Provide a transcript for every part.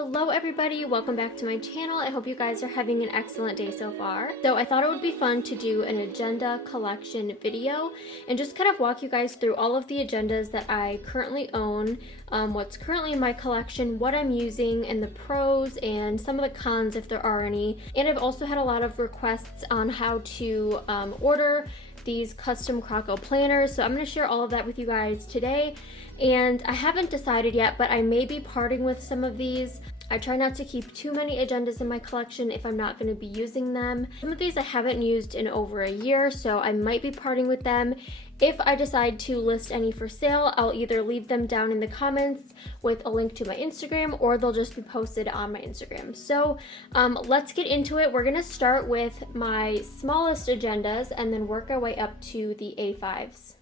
Hello everybody, welcome back to my channel. I hope you guys are having an excellent day so far. So I thought it would be fun to do an agenda collection video and just kind of walk you guys through all of the agendas that I currently own, what's currently in my collection, what I'm using, and the pros and some of the cons if there are any. And I've also had a lot of requests on how to order these custom Croco planners, so I'm going to share all of that with you guys today. And I haven't decided yet, but I may be parting with some of these. I try not to keep too many agendas in my collection if I'm not going to be using them. Some of these I haven't used in over a year, so I might be parting with them. If I decide to list any for sale, I'll either leave them down in the comments with a link to my Instagram, or they'll just be posted on my Instagram. So let's get into it. We're gonna start with my smallest agendas and then work our way up to the A5s.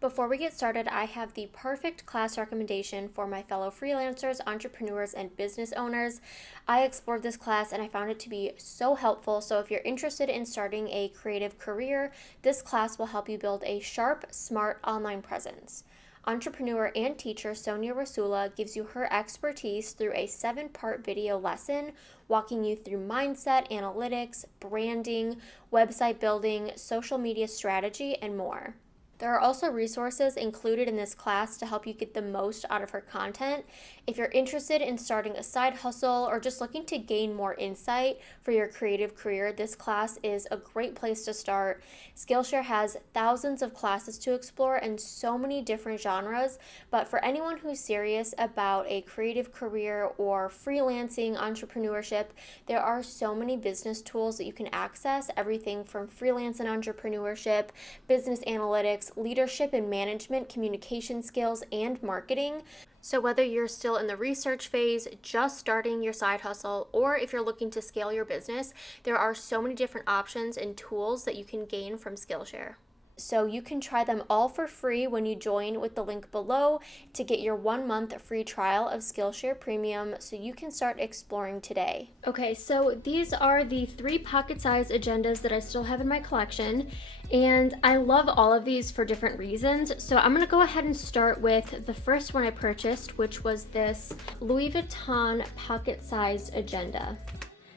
Before we get started, I have the perfect class recommendation for my fellow freelancers, entrepreneurs, and business owners. I explored this class and I found it to be so helpful. So if you're interested in starting a creative career, this class will help you build a sharp, smart online presence. Entrepreneur and teacher Sonia Rasula gives you her expertise through a 7-part video lesson walking you through mindset, analytics, branding, website building, social media strategy, and more. There are also resources included in this class to help you get the most out of her content. If you're interested in starting a side hustle or just looking to gain more insight for your creative career, this class is a great place to start. Skillshare has thousands of classes to explore and so many different genres, but for anyone who's serious about a creative career or freelancing entrepreneurship, there are so many business tools that you can access, everything from freelance and entrepreneurship, business analytics, leadership and management, communication skills, and marketing. So whether you're still in the research phase, just starting your side hustle, or if you're looking to scale your business, there are so many different options and tools that you can gain from Skillshare. So you can try them all for free when you join with the link below to get your 1-month free trial of Skillshare Premium so you can start exploring today. Okay, so these are the 3 pocket-sized agendas that I still have in my collection, and I love all of these for different reasons. So I'm going to go ahead and start with the first one I purchased, which was this Louis Vuitton pocket-sized agenda.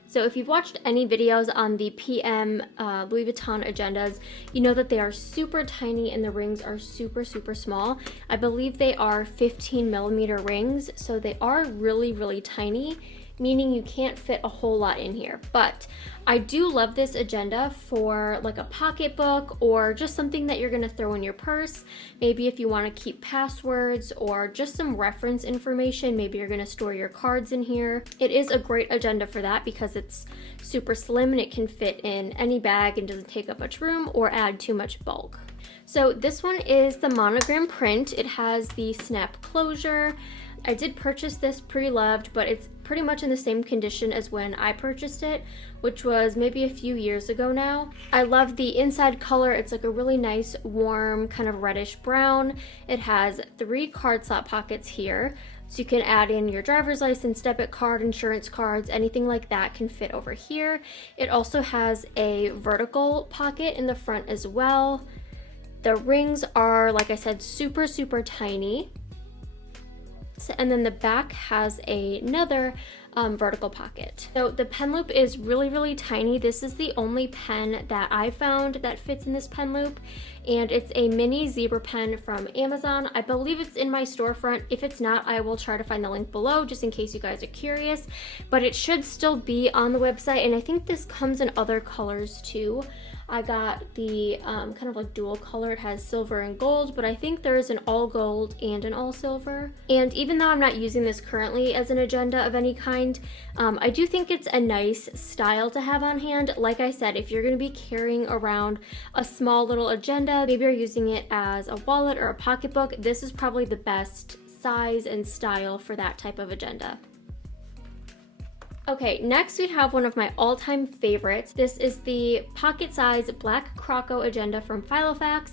So if you've watched any videos on the PM Louis Vuitton agendas, you know that they are super tiny and the rings are super, super small. I believe they are 15mm rings, so they are really, really tiny, meaning you can't fit a whole lot in here. But I do love this agenda for like a pocketbook or just something that you're gonna throw in your purse. Maybe if you wanna keep passwords or just some reference information, maybe you're gonna store your cards in here. It is a great agenda for that because it's super slim and it can fit in any bag and doesn't take up much room or add too much bulk. So this one is the monogram print. It has the snap closure. I did purchase this pre-loved, but it's pretty much in the same condition as when I purchased it, which was maybe a few years ago now. I love the inside color. It's like a really nice, warm, kind of reddish brown. It has 3 card slot pockets here, so you can add in your driver's license, debit card, insurance cards, anything like that can fit over here. It also has a vertical pocket in the front as well. The rings are, like I said, super, super tiny. And then the back has another vertical pocket. So the pen loop is really, really tiny. This is the only pen that I found that fits in this pen loop, and it's a mini zebra pen from Amazon. I believe it's in my storefront. If it's not, I will try to find the link below just in case you guys are curious, but it should still be on the website, and I think this comes in other colors too. I got the kind of like dual color. It has silver and gold, but I think there is an all gold and an all silver. And even though I'm not using this currently as an agenda of any kind, I do think it's a nice style to have on hand. Like I said, if you're going to be carrying around a small little agenda, maybe you're using it as a wallet or a pocketbook, this is probably the best size and style for that type of agenda. Okay, next we have one of my all-time favorites. This is the pocket-sized black Croco agenda from Filofax,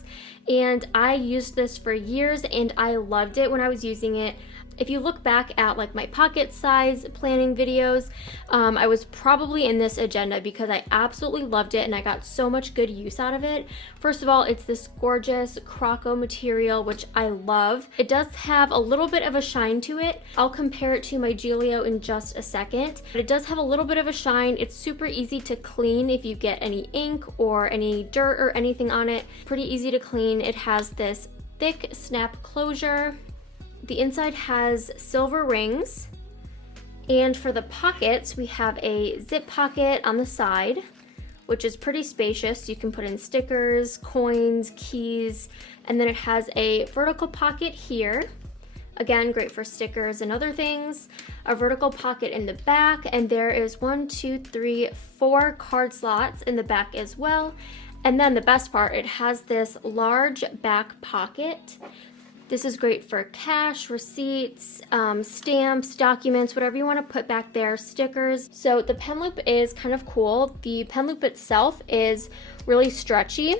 and I used this for years and I loved it when I was using it. If you look back at like my pocket size planning videos, I was probably in this agenda because I absolutely loved it and I got so much good use out of it. First of all, it's this gorgeous croco material, which I love. It does have a little bit of a shine to it. I'll compare it to my Gillio in just a second, but it does have a little bit of a shine. It's super easy to clean if you get any ink or any dirt or anything on it. Pretty easy to clean. It has this thick snap closure. The inside has silver rings, and for the pockets we have a zip pocket on the side, which is pretty spacious. You can put in stickers, coins, keys, and then it has a vertical pocket here. Again, great for stickers and other things. A vertical pocket in the back, and there is 4 card slots in the back as well. And then the best part, it has this large back pocket. This is great for cash, receipts, stamps, documents, whatever you want to put back there, stickers. So the pen loop is kind of cool. The pen loop itself is really stretchy.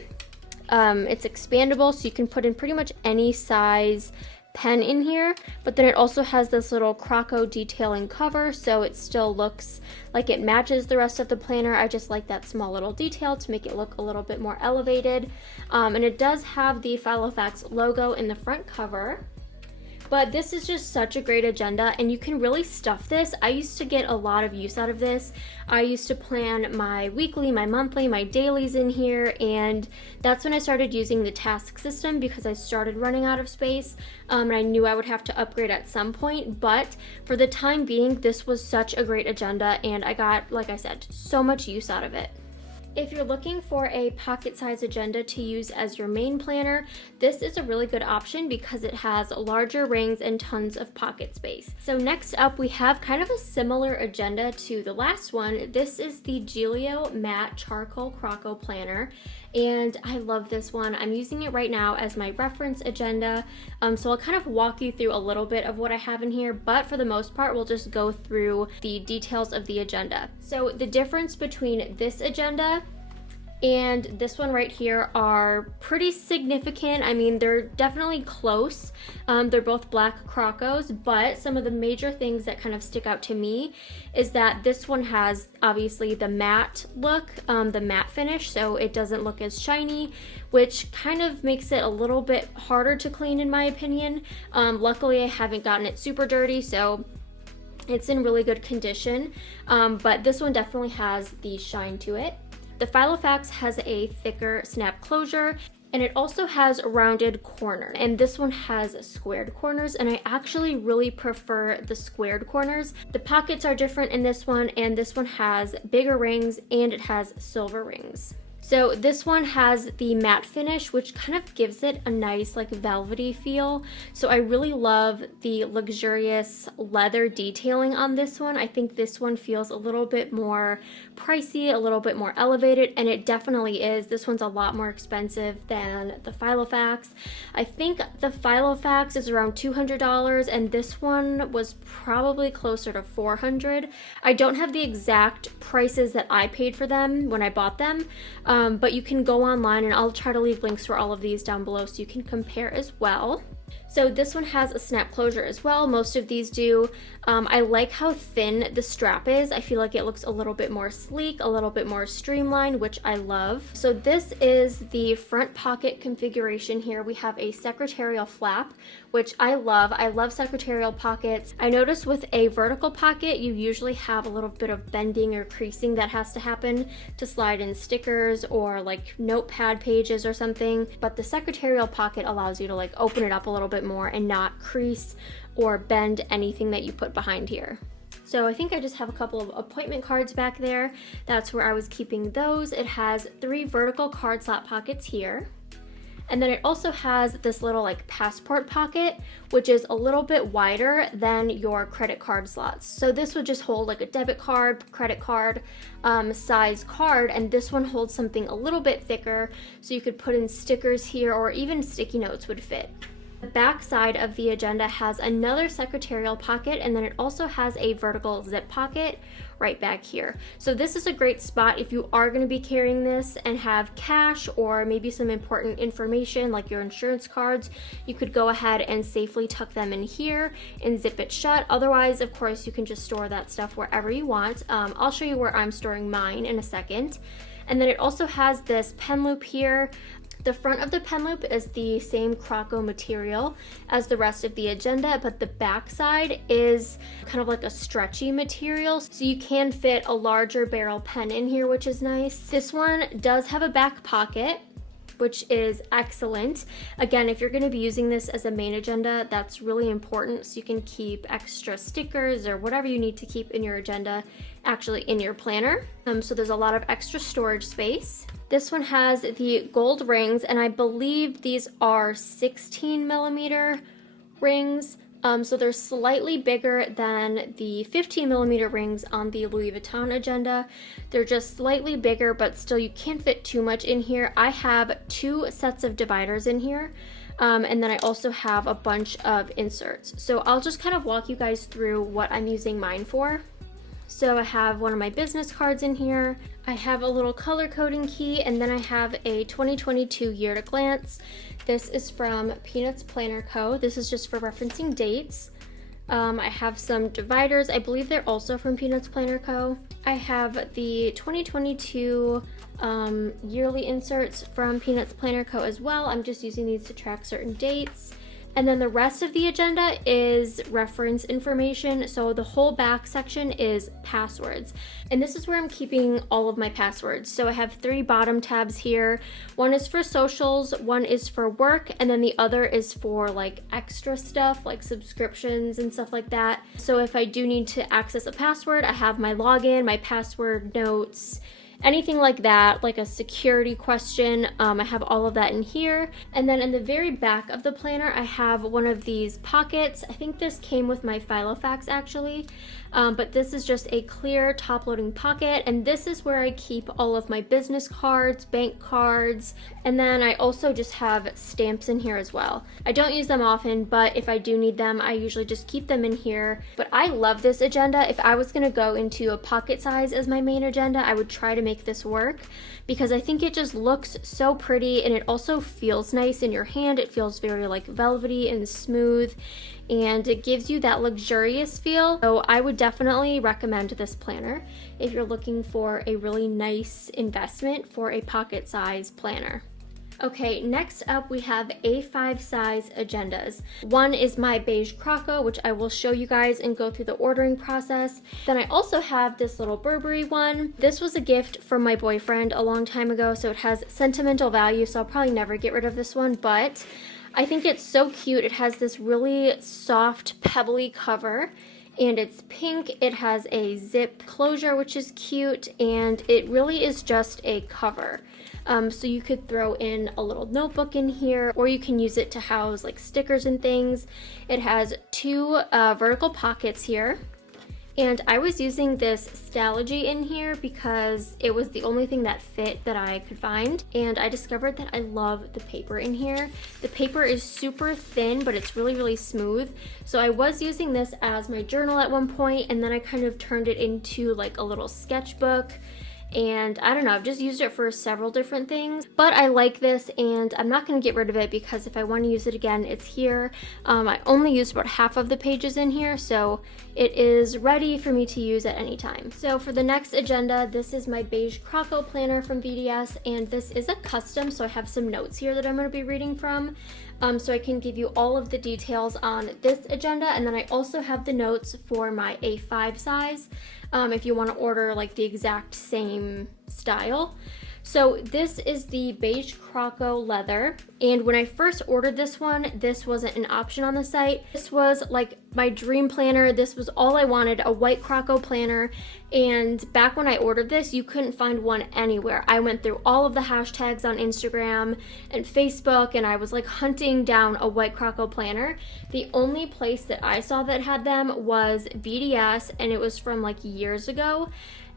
It's expandable, so you can put in pretty much any size pen in here, but then it also has this little croco detailing cover, so it still looks like it matches the rest of the planner. I just like that small little detail to make it look a little bit more elevated. And it does have the Filofax logo in the front cover. But this is just such a great agenda, and you can really stuff this. I used to get a lot of use out of this. I used to plan my weekly, my monthly, my dailies in here, and that's when I started using the task system because I started running out of space, and I knew I would have to upgrade at some point. But for the time being, this was such a great agenda, and I got, like I said, so much use out of it. If you're looking for a pocket-size agenda to use as your main planner, this is a really good option because it has larger rings and tons of pocket space. So next up, we have kind of a similar agenda to the last one. This is the Gillio Matte Charcoal Croco Planner, and I love this one. I'm using it right now as my reference agenda, so I'll kind of walk you through a little bit of what I have in here, but for the most part, we'll just go through the details of the agenda. So the difference between this agenda and this one right here are pretty significant. I mean, they're definitely close. They're both black crocos, but some of the major things that kind of stick out to me is that this one has obviously the matte look, the matte finish, so it doesn't look as shiny, which kind of makes it a little bit harder to clean in my opinion. Luckily, I haven't gotten it super dirty, so it's in really good condition, but this one definitely has the shine to it. The Filofax has a thicker snap closure, and it also has rounded corners, and this one has squared corners, and I actually really prefer the squared corners. The pockets are different in this one, and this one has bigger rings and it has silver rings. So this one has the matte finish, which kind of gives it a nice like velvety feel. So I really love the luxurious leather detailing on this one. I think this one feels a little bit more pricey, a little bit more elevated, and it definitely is. This one's a lot more expensive than the Filofax. I think the Filofax is around $200, and this one was probably closer to $400. I don't have the exact prices that I paid for them when I bought them, but you can go online, and I'll try to leave links for all of these down below so you can compare as well. So this one has a snap closure as well. Most of these do. I like how thin the strap is. I feel like it looks a little bit more sleek, a little bit more streamlined, which I love. So this is the front pocket configuration here. We have a secretarial flap, which I love. I love secretarial pockets. I noticed with a vertical pocket, you usually have a little bit of bending or creasing that has to happen to slide in stickers or like notepad pages or something. But the secretarial pocket allows you to like open it up a little bit more and not crease or bend anything that you put behind here. So I think I just have a couple of appointment cards back there. That's where I was keeping those. It has 3 vertical card slot pockets here. And then it also has this little like passport pocket, which is a little bit wider than your credit card slots. So this would just hold like a debit card, credit card size card, and this one holds something a little bit thicker, so you could put in stickers here, or even sticky notes would fit. The back side of the agenda has another secretarial pocket, and then it also has a vertical zip pocket right back here. So this is a great spot if you are going to be carrying this and have cash or maybe some important information like your insurance cards. You could go ahead and safely tuck them in here and zip it shut. Otherwise, of course, you can just store that stuff wherever you want. I'll show you where I'm storing mine in a second. And then it also has this pen loop here. The front of the pen loop is the same Croco material as the rest of the agenda, but the back side is kind of like a stretchy material, so you can fit a larger barrel pen in here, which is nice. This one does have a back pocket, which is excellent. Again, if you're going to be using this as a main agenda, that's really important, so you can keep extra stickers or whatever you need to keep in your agenda actually in your planner. So there's a lot of extra storage space. This one has the gold rings, and I believe these are 16 millimeter rings. So they're slightly bigger than the 15 millimeter rings on the Louis Vuitton agenda. They're just slightly bigger, but still you can't fit too much in here. I have 2 sets of dividers in here. And then I also have a bunch of inserts. So I'll just kind of walk you guys through what I'm using mine for. So I have one of my business cards in here. I have a little color coding key, and then I have a 2022 year to glance. This is from Peanuts Planner Co. This is just for referencing dates. I have some dividers. I believe they're also from Peanuts Planner Co. I have the 2022 yearly inserts from Peanuts Planner Co. as well. I'm just using these to track certain dates. And then the rest of the agenda is reference information. So the whole back section is passwords. And this is where I'm keeping all of my passwords. So I have 3 bottom tabs here. One is for socials, one is for work, and then the other is for like extra stuff like subscriptions and stuff like that. So if I do need to access a password, I have my login, my password notes, anything like that, like a security question. I have all of that in here. And then in the very back of the planner, I have one of these pockets. I think this came with my Filofax actually, but this is just a clear top-loading pocket, and this is where I keep all of my business cards, bank cards, and then I also just have stamps in here as well. I don't use them often, but if I do need them, I usually just keep them in here. But I love this agenda. If I was gonna go into a pocket size as my main agenda, I would try to make this work because I think it just looks so pretty, and it also feels nice in your hand. It feels very like velvety and smooth, and it gives you that luxurious feel. So I would definitely recommend this planner if you're looking for a really nice investment for a pocket size planner. Okay, next up we have A5 size agendas. One is my beige Croco, which I will show you guys and go through the ordering process. Then I also have this little Burberry one. This was a gift from my boyfriend a long time ago, so it has sentimental value, so I'll probably never get rid of this one, but I think it's so cute. It has this really soft, pebbly cover, and it's pink. It has a zip closure, which is cute, and it really is just a cover. So you could throw in a little notebook in here, or you can use it to house like stickers and things. It has 2 vertical pockets here. And I was using this Stalogy in here because it was the only thing that fit that I could find. And I discovered that I love the paper in here. The paper is super thin, but it's really, really smooth. So I was using this as my journal at one point, and then I kind of turned it into like a little sketchbook. And I don't know, I've just used it for several different things, but I like this and I'm not going to get rid of it because if I want to use it again, it's here. I only used about half of the pages in here, so it is ready for me to use at any time. So for the next agenda, this is my beige Croco planner from VDS, and this is a custom, so I have some notes here that I'm going to be reading from. So I can give you all of the details on this agenda, and then I also have the notes for my A5 size if you want to order like the exact same style. So this is the beige Croco leather, and when I first ordered this one, this wasn't an option on the site. This was like my dream planner. This was all I wanted, a white Croco planner, and back when I ordered this, you couldn't find one anywhere. I went through all of the hashtags on Instagram and Facebook, and I was like hunting down a white Croco planner. The only place that I saw that had them was VDS, and it was from like years ago.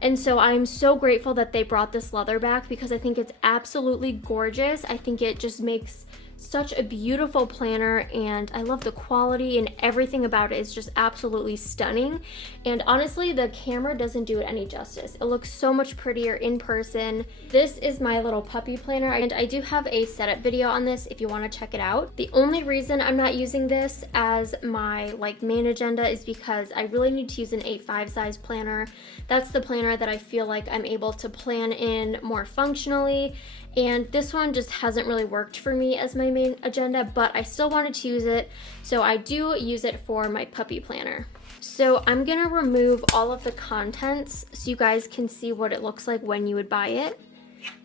And so I'm so grateful that they brought this leather back because I think it's absolutely gorgeous. I think it just makes such a beautiful planner, and I love the quality, and everything about it is just absolutely stunning. And honestly, the camera doesn't do it any justice. It looks so much prettier in person. This is my little puppy planner, and I do have a setup video on this if you want to check it out. The only reason I'm not using this as my main agenda is because I really need to use an A5 size planner. That's the planner that I feel like I'm able to plan in more functionally, and this one just hasn't really worked for me as my main agenda, but I still wanted to use it, so I do use it for my puppy planner. So I'm gonna remove all of the contents so you guys can see what it looks like when you would buy it,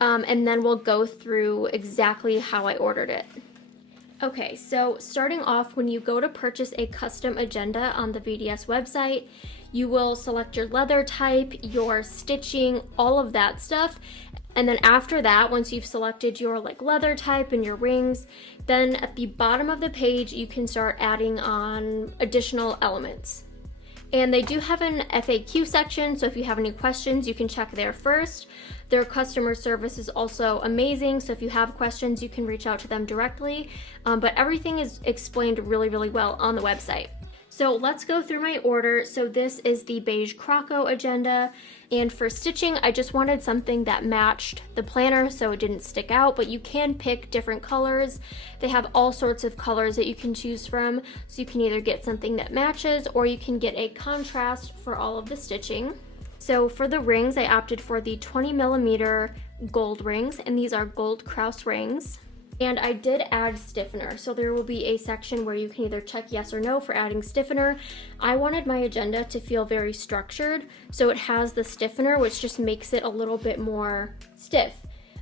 and then we'll go through exactly how I ordered it. Okay, so starting off, when you go to purchase a custom agenda on the VDS website, you will select your leather type, your stitching, all of that stuff. And then after that, once you've selected your leather type and your rings, then at the bottom of the page, you can start adding on additional elements. And they do have an FAQ section, so if you have any questions, you can check there first. Their customer service is also amazing, so if you have questions, you can reach out to them directly. But everything is explained really, really well on the website. So let's go through my order. So this is the beige Croco agenda, and for stitching, I just wanted something that matched the planner so it didn't stick out, but you can pick different colors. They have all sorts of colors that you can choose from, so you can either get something that matches or you can get a contrast for all of the stitching. So for the rings, I opted for the 20mm gold rings, and these are gold Krause rings. And I did add stiffener, so there will be a section where you can either check yes or no for adding stiffener. I wanted my agenda to feel very structured, so it has the stiffener, which just makes it a little bit more stiff.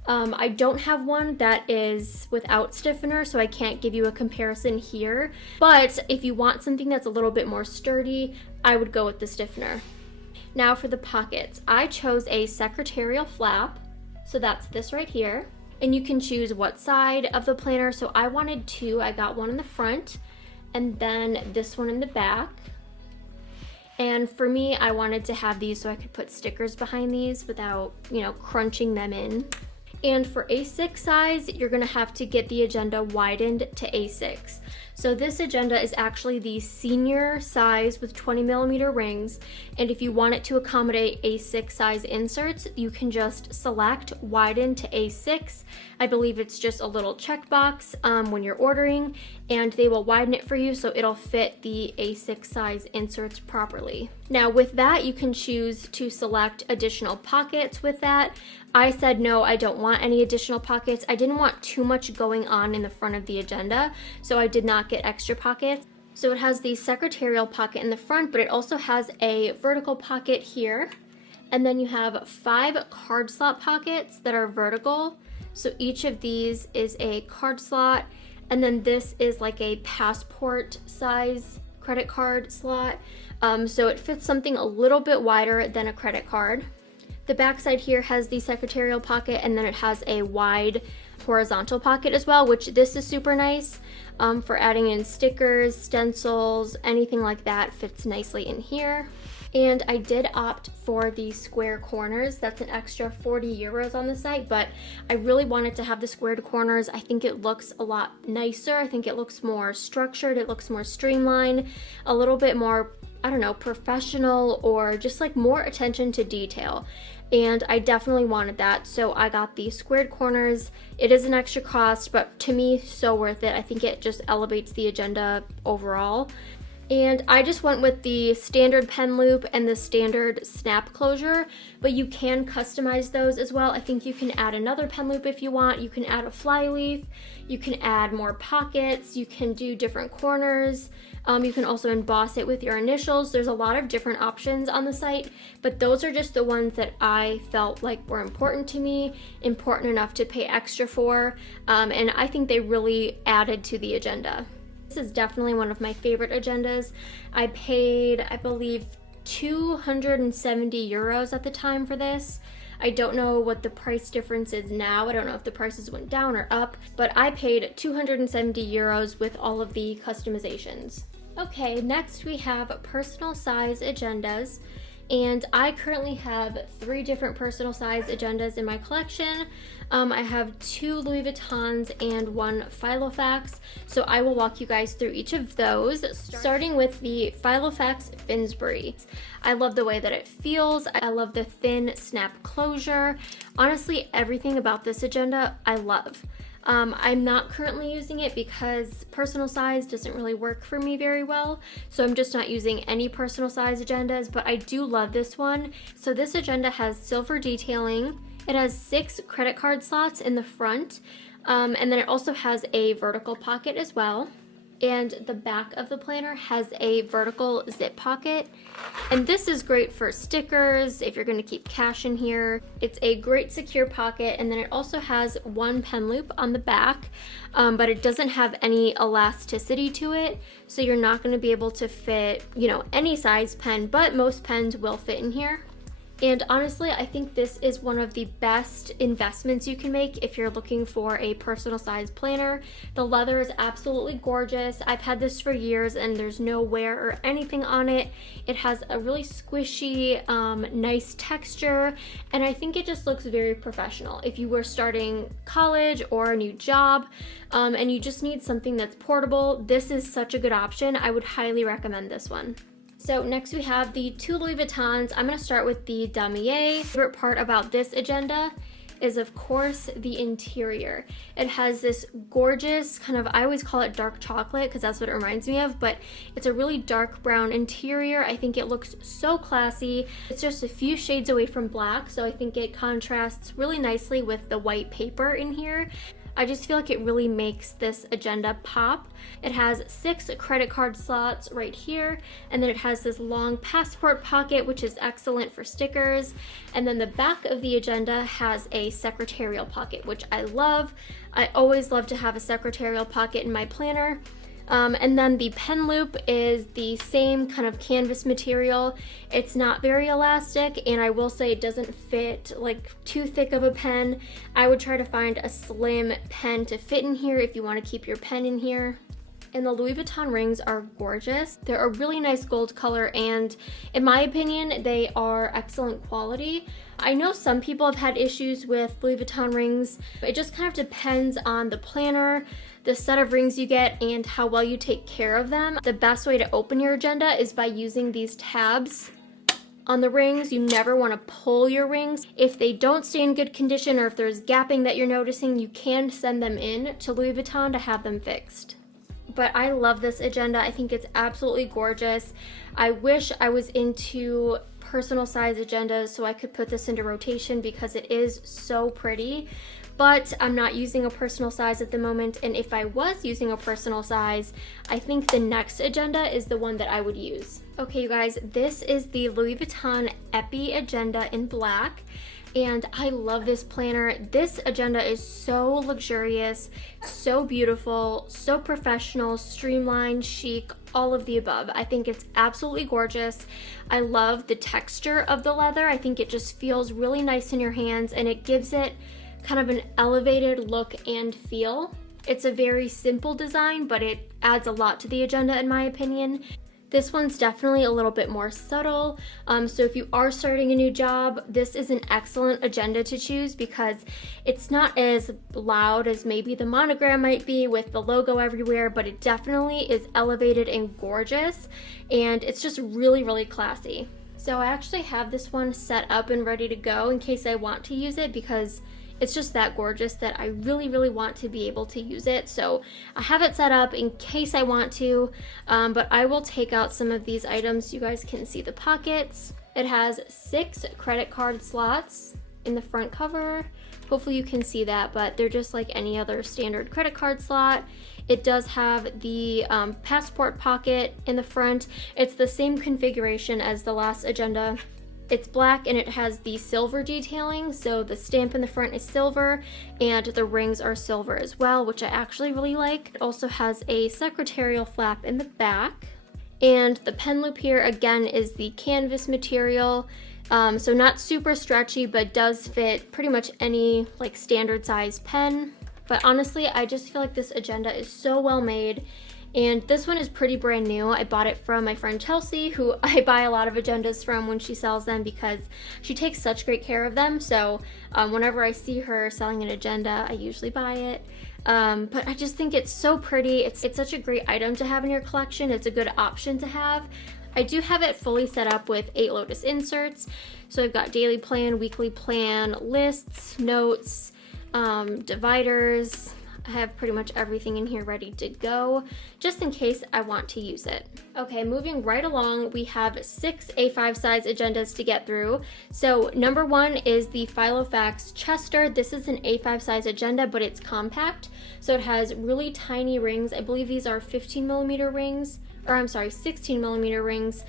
I don't have one that is without stiffener, so I can't give you a comparison here, but if you want something that's a little bit more sturdy, I would go with the stiffener. Now for the pockets, I chose a secretarial flap, so that's this right here. And you can choose what side of the planner. So I wanted two. I got one in the front and then this one in the back. And for me, I wanted to have these so I could put stickers behind these without, crunching them in. And for A6 size, you're gonna have to get the agenda widened to A6. So this agenda is actually the senior size with 20mm rings, and if you want it to accommodate A6 size inserts, you can just select widen to A6. I believe it's just a little checkbox when you're ordering, and they will widen it for you so it'll fit the A6 size inserts properly. Now with that, you can choose to select additional pockets with that. I said no, I don't want any additional pockets. I didn't want too much going on in the front of the agenda, so I did not get extra pockets. So it has the secretarial pocket in the front, but it also has a vertical pocket here. And then you have 5 card slot pockets that are vertical. So each of these is a card slot, and then this is like a passport size credit card slot. So it fits something a little bit wider than a credit card. The back side here has the secretarial pocket, and then it has a wide horizontal pocket as well, which this is super nice for adding in stickers, stencils, anything like that fits nicely in here. And I did opt for the square corners. That's an extra 40 euros on the site, but I really wanted to have the squared corners. I think it looks a lot nicer. I think it looks more structured. It looks more streamlined, a little bit more, I don't know, professional, or just more attention to detail. And I definitely wanted that, so I got the squared corners. It is an extra cost, but to me, so worth it. I think it just elevates the agenda overall. And I just went with the standard pen loop and the standard snap closure, but you can customize those as well. I think you can add another pen loop if you want. You can add a fly leaf, you can add more pockets, you can do different corners. You can also emboss it with your initials. There's a lot of different options on the site, but those are just the ones that I felt like were important to me, important enough to pay extra for, and I think they really added to the agenda. This is definitely one of my favorite agendas. I paid, I believe, 270 euros at the time for this. I don't know what the price difference is now. I don't know if the prices went down or up, but I paid 270 euros with all of the customizations. Okay, next we have personal size agendas. And I currently have 3 different personal size agendas in my collection. I have 2 Louis Vuittons and 1 Filofax, so I will walk you guys through each of those, starting with the Filofax Finsbury. I love the way that it feels. I love the thin snap closure. Honestly, everything about this agenda I love. I'm not currently using it because personal size doesn't really work for me very well, so I'm just not using any personal size agendas, but I do love this one. So this agenda has silver detailing. It has 6 credit card slots in the front, and then it also has a vertical pocket as well. And the back of the planner has a vertical zip pocket. And this is great for stickers, if you're going to keep cash in here. It's a great secure pocket, and then it also has 1 pen loop on the back, but it doesn't have any elasticity to it, so you're not going to be able to fit, you know, any size pen, but most pens will fit in here. And honestly, I think this is one of the best investments you can make if you're looking for a personal size planner. The leather is absolutely gorgeous. I've had this for years and there's no wear or anything on it. It has a really squishy, nice texture, and I think it just looks very professional. If you were starting college or a new job, and you just need something that's portable, this is such a good option. I would highly recommend this one. So next we have the 2 Louis Vuittons. I'm going to start with the damier. The favorite part about this agenda is, of course, the interior. It has this gorgeous kind of, I always call it dark chocolate because that's what it reminds me of, but it's a really dark brown interior. I think it looks so classy. It's just a few shades away from black, so I think it contrasts really nicely with the white paper in here. I just feel like it really makes this agenda pop. It has 6 credit card slots right here, and then it has this long passport pocket, which is excellent for stickers. And then the back of the agenda has a secretarial pocket, which I love. I always love to have a secretarial pocket in my planner. And then the pen loop is the same kind of canvas material. It's not very elastic, and I will say it doesn't fit like too thick of a pen. I would try to find a slim pen to fit in here if you want to keep your pen in here. And the Louis Vuitton rings are gorgeous. They're a really nice gold color, and in my opinion, they are excellent quality. I know some people have had issues with Louis Vuitton rings. It just kind of depends on the planner, the set of rings you get, and how well you take care of them. The best way to open your agenda is by using these tabs on the rings. You never want to pull your rings. If they don't stay in good condition or if there's gapping that you're noticing, you can send them in to Louis Vuitton to have them fixed. But I love this agenda. I think it's absolutely gorgeous. I wish I was into personal size agendas so I could put this into rotation because it is so pretty. But I'm not using a personal size at the moment, and if I was using a personal size, I think the next agenda is the one that I would use. Okay, you guys, this is the Louis Vuitton Epi agenda in black, and I love this planner. This agenda is so luxurious, so beautiful, so professional, streamlined, chic, all of the above. I think it's absolutely gorgeous. I love the texture of the leather. I think it just feels really nice in your hands, and it gives it kind of an elevated look and feel. It's a very simple design, but it adds a lot to the agenda in my opinion. This one's definitely a little bit more subtle, so if you are starting a new job, this is an excellent agenda to choose because it's not as loud as maybe the monogram might be with the logo everywhere, but it definitely is elevated and gorgeous, and it's just really, really classy. So I actually have this one set up and ready to go in case I want to use it because it's just that gorgeous that I really, really want to be able to use it. So I have it set up in case I want to, but I will take out some of these items so you guys can see the pockets. It has 6 credit card slots in the front cover. Hopefully you can see that, but they're just like any other standard credit card slot. It does have the passport pocket in the front. It's the same configuration as the last agenda. It's black and it has the silver detailing, so the stamp in the front is silver and the rings are silver as well, which I actually really like. It also has a secretarial flap in the back, and the pen loop here again is the canvas material, so not super stretchy but does fit pretty much any like standard size pen. But honestly, I just feel like this agenda is so well made, And this one is pretty brand new. I bought it from my friend Chelsea, who I buy a lot of agendas from when she sells them because she takes such great care of them. So whenever I see her selling an agenda, I usually buy it. But I just think it's so pretty. It's such a great item to have in your collection. It's a good option to have. I do have it fully set up with 8 Lotus inserts. So I've got daily plan, weekly plan, lists, notes, dividers. I have pretty much everything in here ready to go, just in case I want to use it. Okay, moving right along, we have 6 A5 size agendas to get through. So number 1 is the Filofax Chester. This is an A5 size agenda, but it's compact. So it has really tiny rings. I believe these are 15 millimeter rings, or I'm sorry, 16 millimeter rings.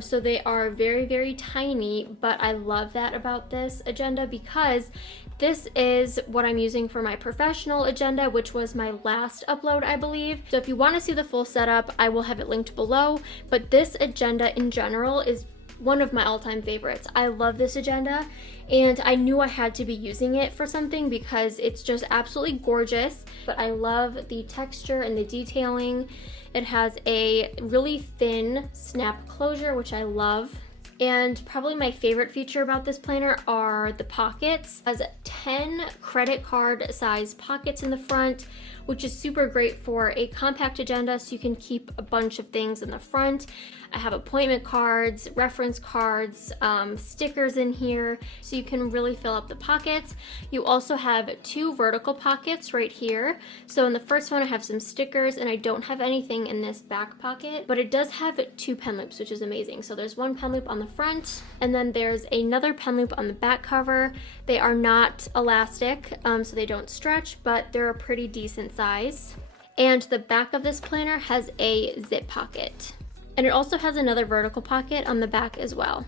So they are very, very tiny, but I love that about this agenda because this is what I'm using for my professional agenda, which was my last upload, I believe. So if you want to see the full setup, I will have it linked below, but this agenda in general is one of my all-time favorites. I love this agenda, and I knew I had to be using it for something because it's just absolutely gorgeous, but I love the texture and the detailing. It has a really thin snap closure, which I love. And probably my favorite feature about this planner are the pockets. It has 10 credit card size pockets in the front, which is super great for a compact agenda, so you can keep a bunch of things in the front. I have appointment cards, reference cards, stickers in here, so you can really fill up the pockets. You also have 2 vertical pockets right here. So in the first one I have some stickers, and I don't have anything in this back pocket, but it does have 2 pen loops, which is amazing. So there's 1 pen loop on the front, and then there's another pen loop on the back cover. They are not elastic, so they don't stretch, but they're a pretty decent size. And the back of this planner has a zip pocket. And it also has another vertical pocket on the back as well.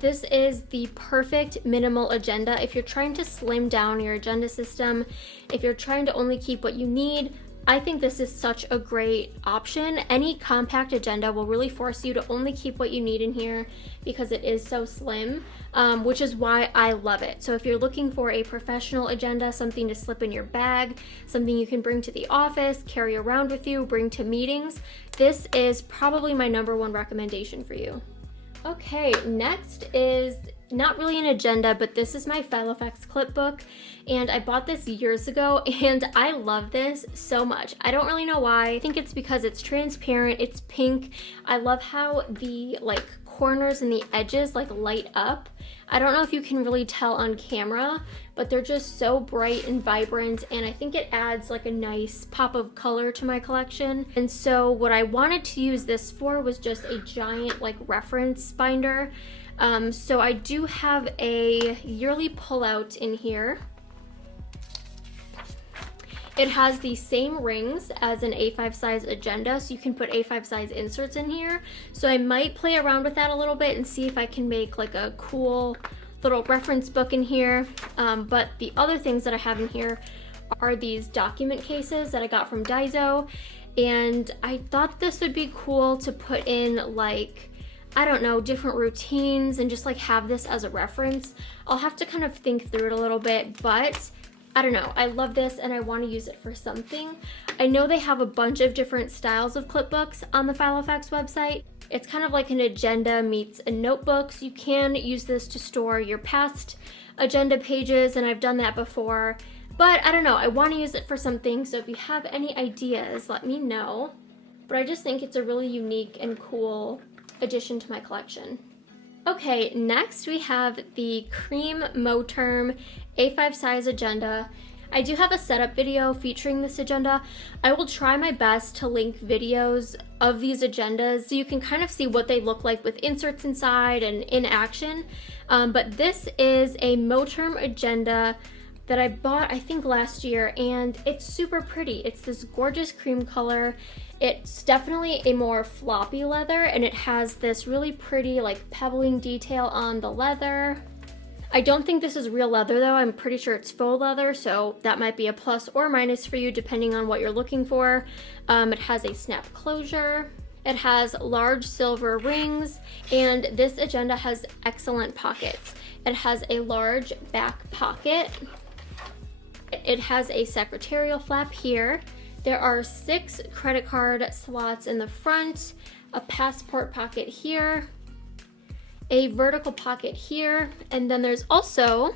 This is the perfect minimal agenda if you're trying to slim down your agenda system, if you're trying to only keep what you need. I think this is such a great option. Any compact agenda will really force you to only keep what you need in here because it is so slim, which is why I love it. So if you're looking for a professional agenda, something to slip in your bag, something you can bring to the office, carry around with you, bring to meetings, this is probably my #1 recommendation for you. Okay, next is not really an agenda, but this is my Filofax clipbook, and I bought this years ago, and I love this so much. I don't really know why. I think it's because it's transparent, it's pink. I love how the corners and the edges light up. I don't know if you can really tell on camera, but they're just so bright and vibrant, and I think it adds a nice pop of color to my collection. And so what I wanted to use this for was just a giant reference binder. So I do have a yearly pullout in here. It has the same rings as an A5 size agenda, so you can put A5 size inserts in here. So I might play around with that a little bit and see if I can make a cool little reference book in here. But the other things that I have in here are these document cases that I got from Daiso. And I thought this would be cool to put in I don't know, different routines and just have this as a reference. I'll have to kind of think through it a little bit, but I don't know, I love this and I want to use it for something. I know they have a bunch of different styles of clipbooks on the Filofax website. It's kind of like an agenda meets a notebook, so you can use this to store your past agenda pages, and I've done that before. But I don't know, I want to use it for something, so if you have any ideas, let me know. But I just think it's a really unique and cool addition to my collection. Okay, next we have the Cream Moterm A5 size agenda. I do have a setup video featuring this agenda. I will try my best to link videos of these agendas so you can kind of see what they look like with inserts inside and in action. But this is a Moterm agenda that I bought I think last year, and it's super pretty. It's this gorgeous cream color. It's definitely a more floppy leather, and it has this really pretty pebbling detail on the leather. I don't think this is real leather though. I'm pretty sure it's faux leather, so that might be a plus or minus for you depending on what you're looking for. It has a snap closure. It has large silver rings, and this agenda has excellent pockets. It has a large back pocket. It has a secretarial flap here. There are 6 credit card slots in the front, a passport pocket here, a vertical pocket here, and then there's also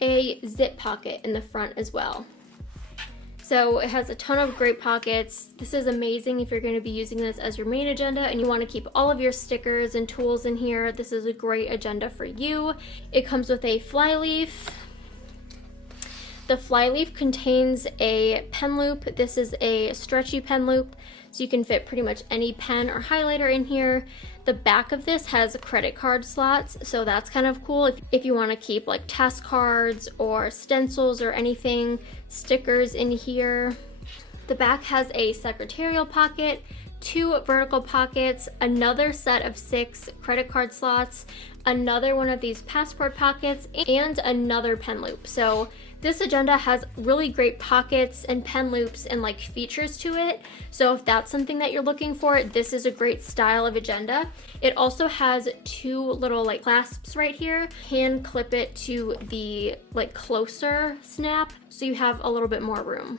a zip pocket in the front as well. So it has a ton of great pockets. This is amazing if you're going to be using this as your main agenda and you want to keep all of your stickers and tools in here. This is a great agenda for you. It comes with a flyleaf. The flyleaf contains a pen loop. This is a stretchy pen loop, so you can fit pretty much any pen or highlighter in here. The back of this has credit card slots, so that's kind of cool if you want to keep like test cards or stencils or anything, stickers in here. The back has a secretarial pocket, 2 vertical pockets, another set of 6 credit card slots, another one of these passport pockets, and another pen loop. So this agenda has really great pockets and pen loops and like features to it. So if that's something that you're looking for, this is a great style of agenda. It also has 2 little like clasps right here. Hand clip it to the like closer snap so you have a little bit more room.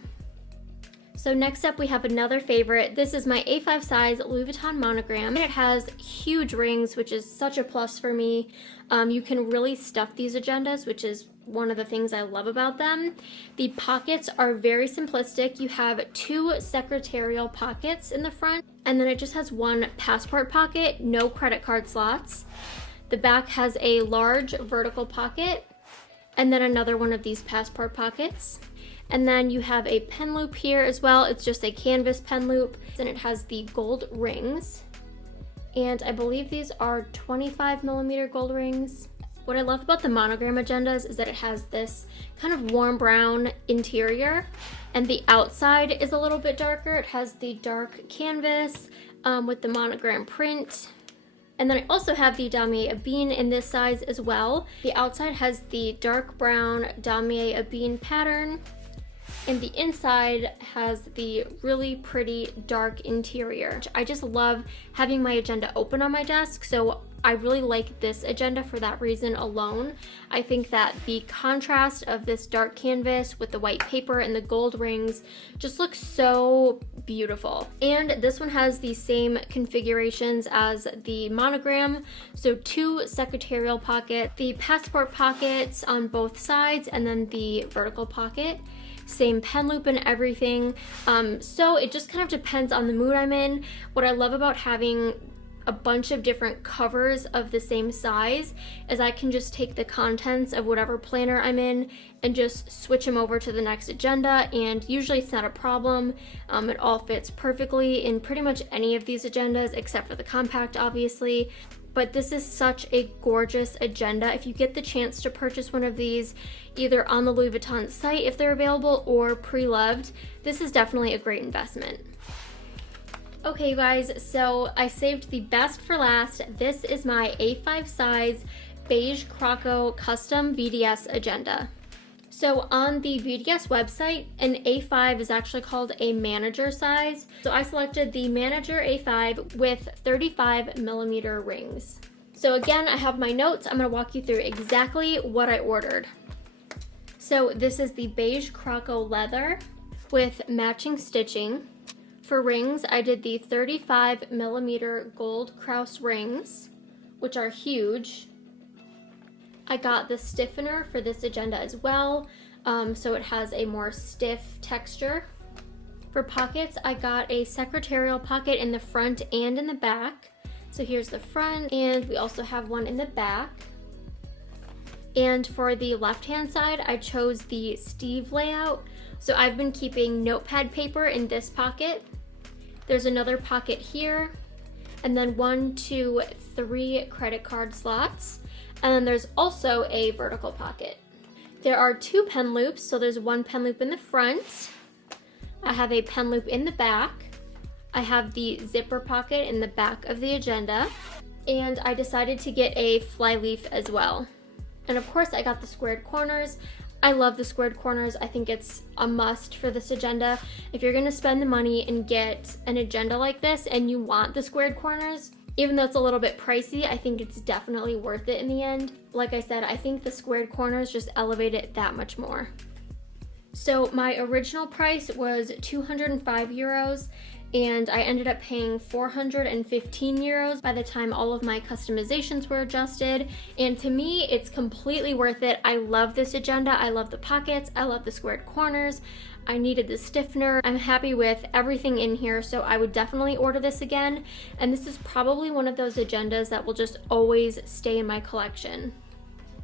So next up we have another favorite. This is my A5 size Louis Vuitton monogram. It has huge rings, which is such a plus for me. You can really stuff these agendas, which is one of the things I love about them. The pockets are very simplistic. You have 2 secretarial pockets in the front, and then it just has 1 passport pocket, no credit card slots. The back has a large vertical pocket, and then another one of these passport pockets. And then you have a pen loop here as well. It's just a canvas pen loop, and it has the gold rings. And I believe these are 25mm gold rings. What I love about the monogram agendas is that it has this kind of warm brown interior, and the outside is a little bit darker. It has the dark canvas with the monogram print. And then I also have the damier ebene in this size as well. The outside has the dark brown damier ebene pattern, and the inside has the really pretty dark interior. I just love having my agenda open on my desk, so I really like this agenda for that reason alone. I think that the contrast of this dark canvas with the white paper and the gold rings just looks so beautiful. And this one has the same configurations as the monogram, so 2 secretarial pockets, the passport pockets on both sides, and then the vertical pocket. Same pen loop and everything. So it just kind of depends on the mood I'm in. What I love about having a bunch of different covers of the same size is I can just take the contents of whatever planner I'm in and just switch them over to the next agenda, and usually it's not a problem. It all fits perfectly in pretty much any of these agendas except for the compact, obviously. But this is such a gorgeous agenda. If you get the chance to purchase one of these, either on the Louis Vuitton site if they're available or pre-loved, this is definitely a great investment. Okay, you guys, so I saved the best for last. This is my A5 size beige Croco custom VDS agenda. So on the VDS website, an A5 is actually called a manager size. So I selected the manager A5 with 35mm rings. So again, I have my notes. I'm gonna walk you through exactly what I ordered. So this is the beige Croco leather with matching stitching. For rings, I did the 35mm gold Krauss rings, which are huge. I got the stiffener for this agenda as well, so it has a more stiff texture. For pockets, I got a secretarial pocket in the front and in the back. So here's the front, and we also have one in the back. And for the left-hand side, I chose the Steve layout. So I've been keeping notepad paper in this pocket. There's another pocket here, and then 1, 2, 3 credit card slots. And then there's also a vertical pocket. There are 2 pen loops, so there's 1 pen loop in the front. I have a pen loop in the back. I have the zipper pocket in the back of the agenda. And I decided to get a flyleaf as well. And of course I got the squared corners. I love the squared corners. I think it's a must for this agenda. If you're gonna spend the money and get an agenda like this and you want the squared corners, even though it's a little bit pricey, I think it's definitely worth it in the end. Like I said, I think the squared corners just elevate it that much more. So my original price was 205 euros, and I ended up paying 415 euros by the time all of my customizations were adjusted. And to me, it's completely worth it. I love this agenda. I love the pockets. I love the squared corners. I needed the stiffener. I'm happy with everything in here, so I would definitely order this again. And this is probably one of those agendas that will just always stay in my collection.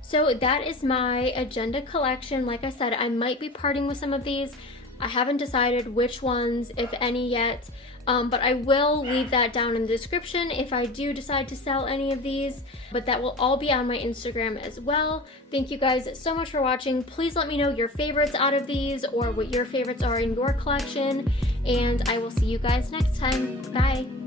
So that is my agenda collection. Like I said, I might be parting with some of these. I haven't decided which ones, if any, yet, but I will leave that down in the description if I do decide to sell any of these, but that will all be on my Instagram as well. Thank you guys so much for watching. Please let me know your favorites out of these or what your favorites are in your collection, and I will see you guys next time. Bye!